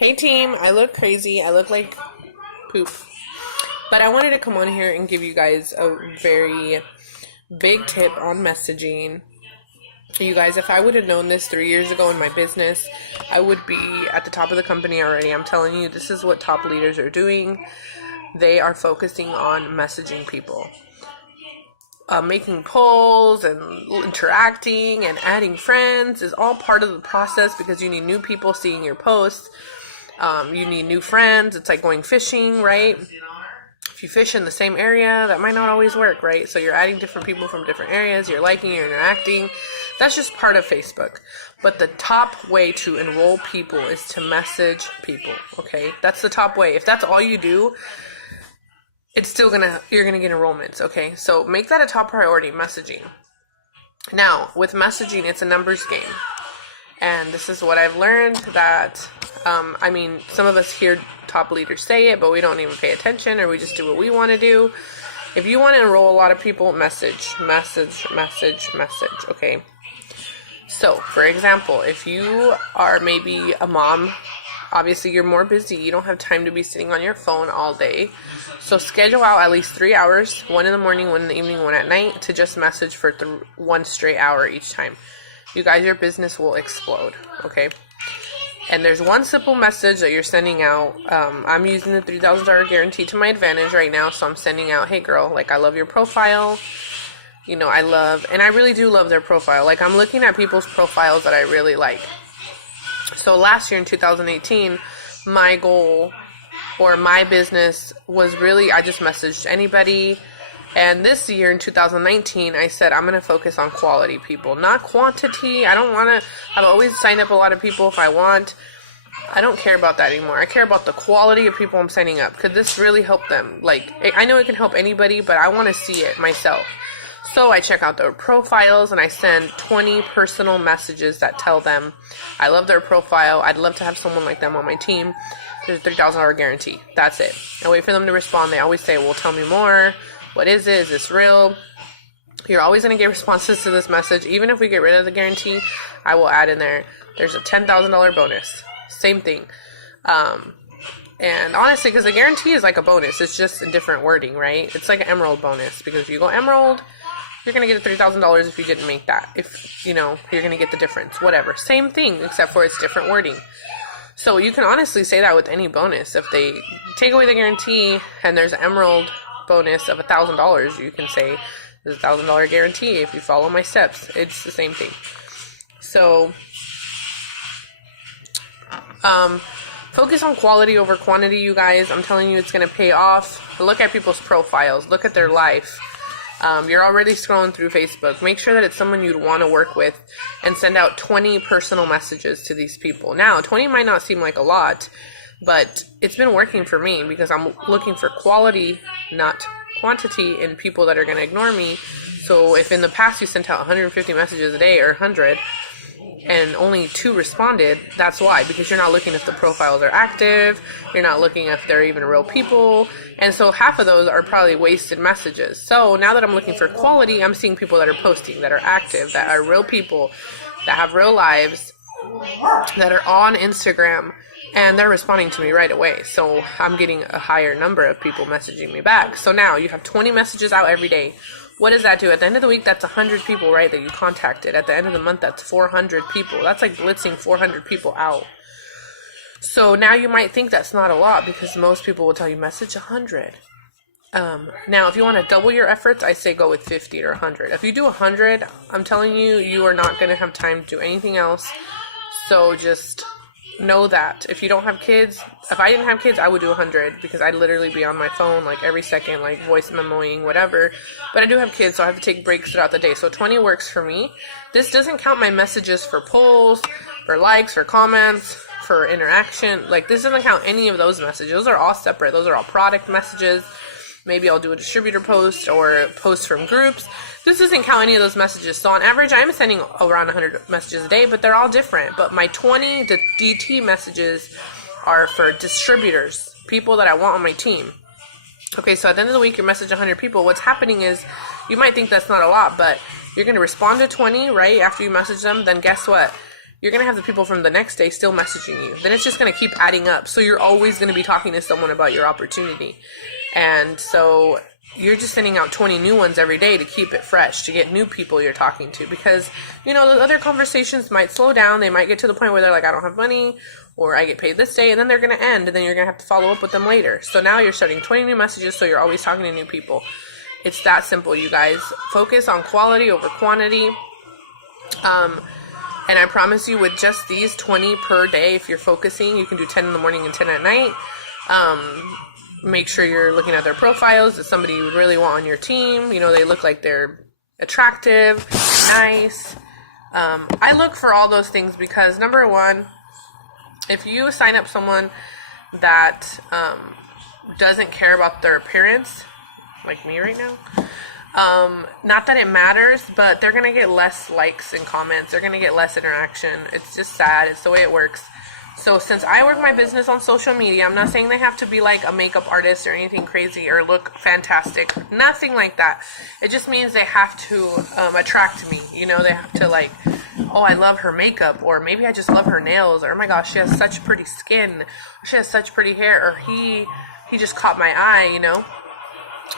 Hey team, I look crazy. I look like poop. But I wanted to come on here and give you guys a very big tip on messaging. You guys, if I would have known this 3 years ago in my business, I would be at the top of the company already. I'm telling you, this is what top leaders are doing. They are focusing on messaging people. Making polls and interacting and adding friends is all part of the process because you need new people seeing your posts. You need new friends. It's like going fishing, right? If you fish in the same area, that might not always work, right? So you're adding different people from different areas. You're liking, you're interacting. That's just part of Facebook. But the top way to enroll people is to message people, okay? That's the top way. If that's all you do, you're gonna get enrollments, okay? So make that a top priority, messaging. Now, with messaging, it's a numbers game. And this is what I've learned that, some of us hear top leaders say it, but we don't even pay attention, or we just do what we want to do. If you want to enroll a lot of people, message, okay? So, for example, if you are maybe a mom, obviously you're more busy. You don't have time to be sitting on your phone all day. So schedule out at least 3 hours, one in the morning, one in the evening, one at night, to just message for one straight hour each time. You guys, your business will explode, okay? And there's one simple message that you're sending out. I'm using the $3,000 guarantee to my advantage right now, so I'm sending out, hey girl, I love your profile. I really do love their profile. I'm looking at people's profiles that I really like. So last year in 2018, my goal or my business was really, I just messaged anybody. And this year in 2019, I said, I'm going to focus on quality people, not quantity. I've always signed up a lot of people if I want. I don't care about that anymore. I care about the quality of people I'm signing up. Could this really help them? I know it can help anybody, but I want to see it myself. So I check out their profiles and I send 20 personal messages that tell them I love their profile. I'd love to have someone like them on my team. There's a $3,000 guarantee. That's it. I wait for them to respond. They always say, well, tell me more. What is it? Is this real? You're always going to get responses to this message. Even if we get rid of the guarantee, I will add in there's a $10,000 bonus. Same thing. And honestly, because the guarantee is like a bonus. It's just a different wording, right? It's like an emerald bonus. Because if you go emerald, you're going to get $3,000 if you didn't make that. If, you're going to get the difference. Whatever. Same thing, except for it's different wording. So you can honestly say that with any bonus. If they take away the guarantee and there's an emerald bonus of $1,000, you can say there's a $1,000 guarantee if you follow my steps. It's the same thing. So focus on quality over quantity, you guys. I'm telling you, it's going to pay off. Look at people's profiles. Look at their life. You're already scrolling through Facebook. Make sure that it's someone you'd want to work with and send out 20 personal messages to these people. Now, 20 might not seem like a lot, but it's been working for me because I'm looking for quality, not quantity, in people that are going to ignore me. So if in the past you sent out 150 messages a day or 100 and only 2 responded, that's why. Because you're not looking if the profiles are active. You're not looking if they're even real people. And so half of those are probably wasted messages. So now that I'm looking for quality, I'm seeing people that are posting, that are active, that are real people, that have real lives, that are on Instagram. And they're responding to me right away. So I'm getting a higher number of people messaging me back. So now you have 20 messages out every day. What does that do? At the end of the week, that's 100 people, right, that you contacted. At the end of the month, that's 400 people. That's like blitzing 400 people out. So now you might think that's not a lot because most people will tell you message 100. Now, if you want to double your efforts, I say go with 50 or 100. If you do 100, I'm telling you, you are not going to have time to do anything else. So just know that. If you don't have kids, if I didn't have kids, I would do 100 because I'd literally be on my phone every second, voice memoing, whatever. But I do have kids, so I have to take breaks throughout the day. So 20 works for me. This doesn't count my messages for polls, for likes, for comments, for interaction. This doesn't count any of those messages. Those are all separate. Those are all product messages. Maybe I'll do a distributor post or post from groups. This doesn't count any of those messages. So on average, I'm sending around 100 messages a day, but they're all different. But my 20 DT messages are for distributors, people that I want on my team. Okay, so at the end of the week, you message 100 people. What's happening is, you might think that's not a lot, but you're going to respond to 20, right, after you message them. Then guess what? you're going to have the people from the next day still messaging you. Then it's just going to keep adding up. So you're always going to be talking to someone about your opportunity. And so you're just sending out 20 new ones every day to keep it fresh, to get new people you're talking to. Because, the other conversations might slow down. They might get to the point where they're like, I don't have money, or I get paid this day, and then they're going to end, and then you're going to have to follow up with them later. So now you're starting 20 new messages, so you're always talking to new people. It's that simple, you guys. Focus on quality over quantity. And I promise you, with just these 20 per day, if you're focusing, you can do 10 in the morning and 10 at night. Make sure you're looking at their profiles. Is somebody you would really want on your team? They look like they're attractive, nice. I look for all those things because, number one, if you sign up someone that doesn't care about their appearance, like me right now, not that it matters, but they're going to get less likes and comments. They're going to get less interaction. It's just sad. It's the way it works. So since I work my business on social media, I'm not saying they have to be like a makeup artist or anything crazy or look fantastic. Nothing like that. It just means they have to attract me. They have to like, oh, I love her makeup, or maybe I just love her nails, or oh my gosh, she has such pretty skin, or she has such pretty hair, or he just caught my eye,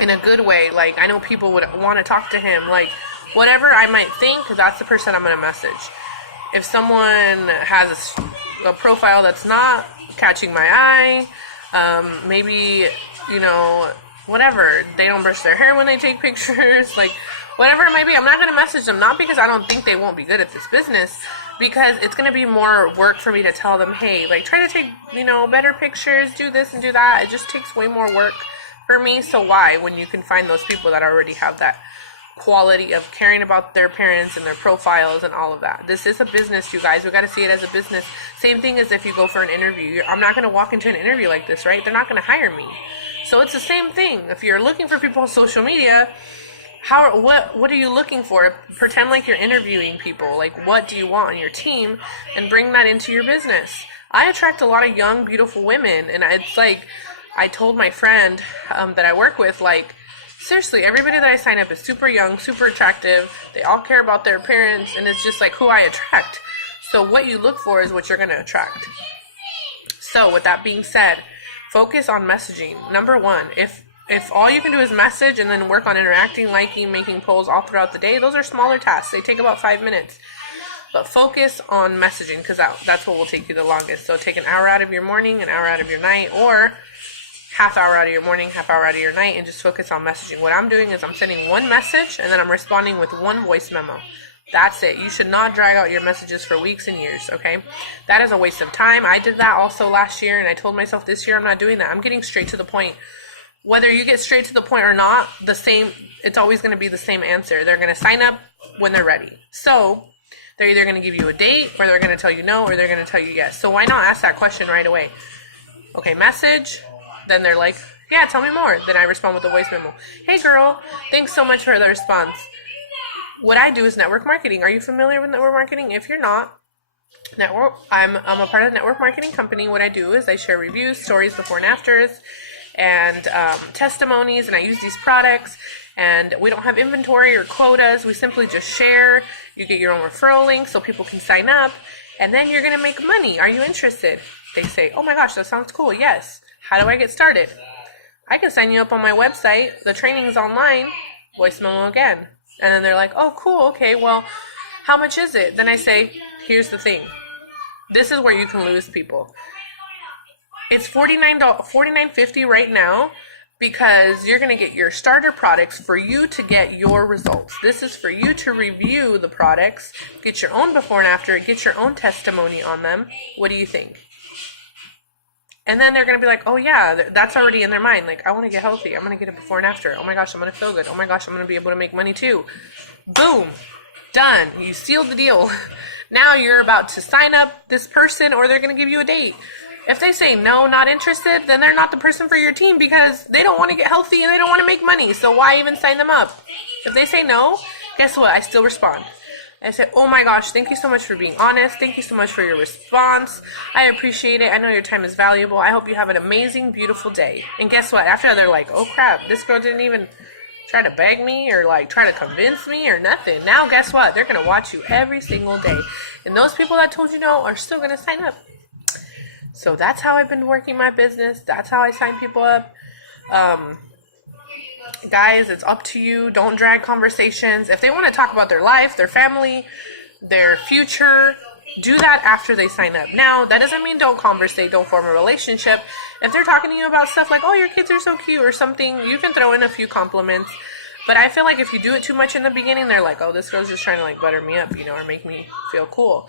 in a good way. Like, I know people would want to talk to him. Like, whatever I might think, that's the person I'm going to message. If someone has a profile that's not catching my eye, maybe, whatever, they don't brush their hair when they take pictures, like, whatever it might be, I'm not going to message them, not because I don't think they won't be good at this business, because it's going to be more work for me to tell them, hey, like, try to take, better pictures, do this and do that. It just takes way more work for me. So why, when you can find those people that already have that quality of caring about their parents and their profiles and all of that? This is a business, you guys. We got to see it as a business. Same thing as if you go for an interview. I'm not going to walk into an interview like this, right? They're not going to hire me. So it's the same thing. If you're looking for people on social media, what are you looking for? Pretend like you're interviewing people. Like, what do you want on your team, and bring that into your business. I attract a lot of young, beautiful women, and it's like, I told my friend that I work with, like, seriously, everybody that I sign up is super young, super attractive. They all care about their appearance, and it's just like who I attract. So what you look for is what you're going to attract. So with that being said, focus on messaging. Number one, if all you can do is message and then work on interacting, liking, making polls all throughout the day, those are smaller tasks. They take about 5 minutes. But focus on messaging, because that's what will take you the longest. So take an hour out of your morning, an hour out of your night, or half hour out of your morning, half hour out of your night, and just focus on messaging. What I'm doing is I'm sending one message, and then I'm responding with one voice memo. That's it. You should not drag out your messages for weeks and years, okay? That is a waste of time. I did that also last year, and I told myself this year I'm not doing that. I'm getting straight to the point. Whether you get straight to the point or not, it's always going to be the same answer. They're going to sign up when they're ready. So they're either going to give you a date, or they're going to tell you no, or they're going to tell you yes. So why not ask that question right away? Okay, message. Then they're like, yeah, tell me more. Then I respond with a voice memo. Hey girl, thanks so much for the response. What I do is network marketing. Are you familiar with network marketing? If you're not, I'm a part of a network marketing company. What I do is I share reviews, stories before and afters, and testimonies, and I use these products. And we don't have inventory or quotas. We simply just share. You get your own referral link so people can sign up, and then you're going to make money. Are you interested? They say, oh my gosh, that sounds cool. Yes. How do I get started? I can sign you up on my website. The training is online. Voice memo again. And then they're like, oh, cool. Okay, well, how much is it? Then I say, here's the thing. This is where you can lose people. It's $49.50 right now, because you're going to get your starter products for you to get your results. This is for you to review the products, get your own before and after, get your own testimony on them. What do you think? And then they're going to be like, oh yeah, that's already in their mind. Like, I want to get healthy. I'm going to get a before and after. Oh my gosh, I'm going to feel good. Oh my gosh, I'm going to be able to make money too. Boom. Done. You sealed the deal. Now you're about to sign up this person, or they're going to give you a date. If they say no, not interested, then they're not the person for your team, because they don't want to get healthy and they don't want to make money. So why even sign them up? If they say no, guess what? I still respond. I said, oh my gosh, thank you so much for being honest. Thank you so much for your response. I appreciate it. I know your time is valuable. I hope you have an amazing, beautiful day. And guess what? After they're like, oh crap, this girl didn't even try to beg me or like try to convince me or nothing. Now guess what? They're gonna watch you every single day. And those people that told you no are still gonna sign up. So that's how I've been working my business. That's how I sign people up. Guys, it's up to you. Don't drag conversations. If they want to talk about their life, their family, their future, do that after they sign up. Now, that doesn't mean don't conversate, don't form a relationship. If they're talking to you about stuff like, oh, your kids are so cute or something, you can throw in a few compliments. But I feel like if you do it too much in the beginning, they're like, oh, this girl's just trying to like butter me up, or make me feel cool.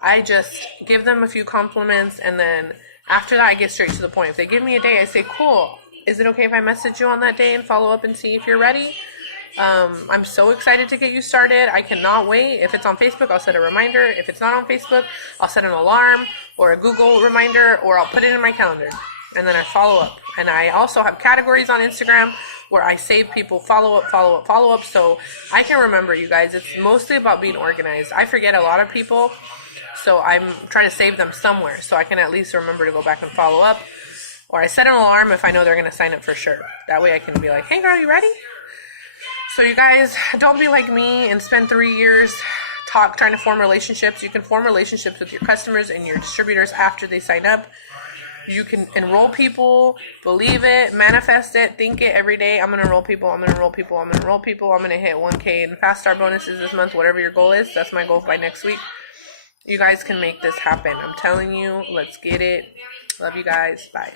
I just give them a few compliments, and then after that, I get straight to the point. If they give me a day, I say, cool. Is it okay if I message you on that day and follow up and see if you're ready? I'm so excited to get you started. I cannot wait. If it's on Facebook, I'll set a reminder. If it's not on Facebook, I'll set an alarm or a Google reminder, or I'll put it in my calendar. And then I follow up. And I also have categories on Instagram where I save people follow up, so I can remember you guys. It's mostly about being organized. I forget a lot of people, so I'm trying to save them somewhere so I can at least remember to go back and follow up. Or I set an alarm if I know they're going to sign up for sure. That way I can be like, hey girl, you ready? So you guys, don't be like me and spend 3 years trying to form relationships. You can form relationships with your customers and your distributors after they sign up. You can enroll people, believe it, manifest it, think it every day. I'm going to enroll people, I'm going to enroll people, I'm going to enroll people. I'm going to hit 1K in Fast Start bonuses this month, whatever your goal is. That's my goal by next week. You guys can make this happen. I'm telling you, let's get it. Love you guys. Bye.